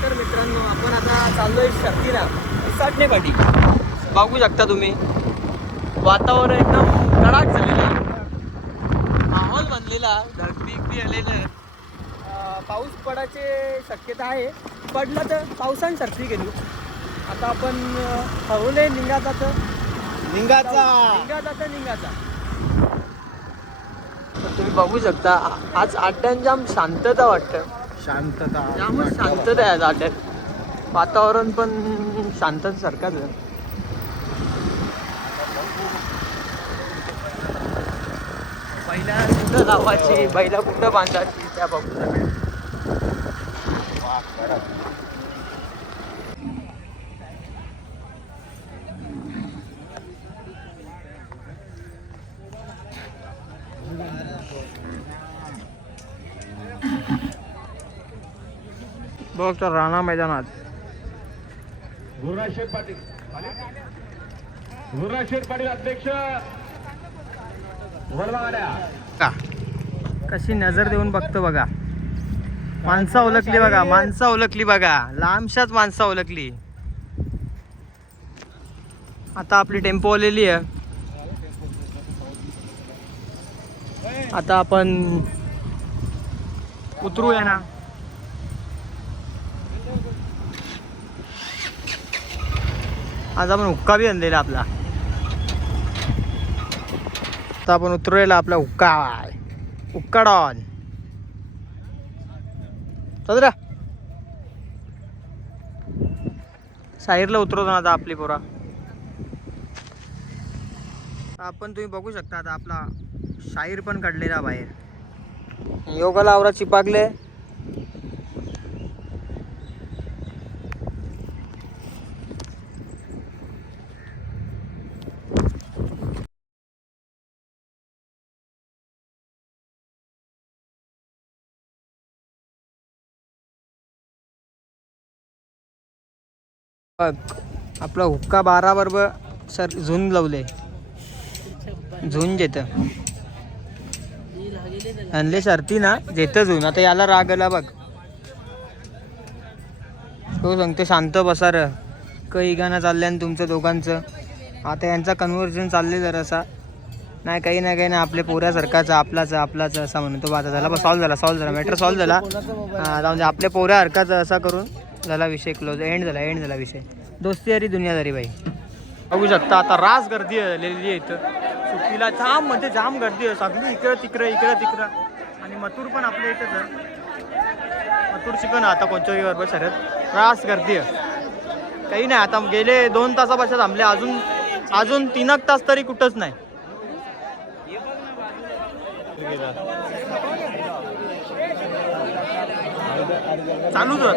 नमस्कार मित्रांनो आपण आता चाललोय शर्तीला साठणे पाठी. बघू शकता तुम्ही. वातावरण एकदम कडाक झालेलं आहे. माहोल बनलेला. ढगबीक बी आलेलं आहे. पाऊस पडायची शक्यता आहे. पडलं तर पावसाने शर्ती गेली आता आपण निघाचा लिंगाचा निघा जाता निघाचा तर तुम्ही बघू शकता आज अड्ड्यात जाम शांतता वाटतं. शांतता जामच शांतता आहे अड्ड्यात वातावरण पण शांततेसारखंच आहे. बैला कुठं लावायची? बैला कुठं बांधायची? त्या बघू. तर राणा मैदानात. गुरुराज शेठ पाटील. गुरुराज शेठ पाटील अध्यक्ष. कशी नजर देऊन बघतो बघा. माणसं ओळखली बघा माणसं ओळखली बघा. लांबशाच माणसं ओळखली. आता आपली टेम्पो आलेली आहे. आता आपण उतरूया ना. आज आपण हुक्का बी आणलेला आपला. आता आपण उतरलेला आपला हुक्का. हुक्का डॉन. चल साहिरला उतरवतो ना आता आपली पोरा. आपण तुम्ही बघू शकता आता आपला शाहीर पण काढलेला बाहेर. योगाला आवरा चिपाकले. बघ आपला हुक्का बारा बरोबर सर झुंज लावले. झुंज येत. आणले सरती ना जेत झुन आता याला राग आला बघ. तो सांगतो शांत बसा र. काही गाणं चाललंय ना तुमचं दोघांचं. आता यांचा कन्व्हर्जन चालले जरासा. नाही काही नाही काही नाही. आपल्या पोऱ्यासारखाचं आपलाच आपलाच असा म्हणतो. तो आता झाला सॉल्व झाला सॉल्व झाला. मॅटर सॉल्व झाला. म्हणजे आपल्या पोऱ्यासारखाचं असा करून. झाला विषय क्लोज एंड झाला एंड झाला विषय. दोस्ती अरी दुनियादारी बाई बघू शकता आता रास गर्दी झालेली आहे इथं. सुट्टीला जाम म्हणजे जाम गर्दी आहे. सगळी इकडं तिकडं इकडं तिकडं. आणि मथुर पण आपल्या इथंच आहे मथुर पण आता कोणत्याही बरोबर शर्यत. रास गर्दी आहे. काही नाही आता गेले दोन तासापासून थांबले. अजून अजून तीन एक तास तरी कुठंच नाही. चालू होत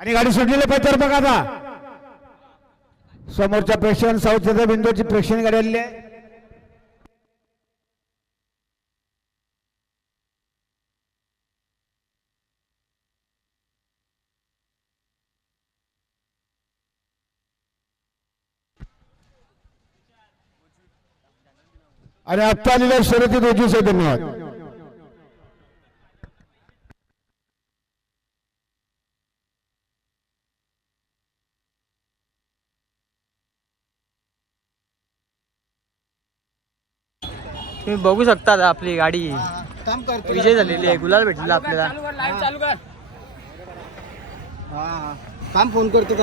आणि गाडी सुटलेली पाहिजे बघा आता. समोरच्या प्रेक्षण साऊथच्या बिंदूची प्रेक्षण गाडी आलेली आहे. आणि आत्ता आलेल्या शर्यतीत उजवीस आहे धन्यवाद. तुम्ही बघू शकता आपली गाडी. विजय झालेली आहे. गुलाल भेटलेला आपल्याला. काम फोन करतो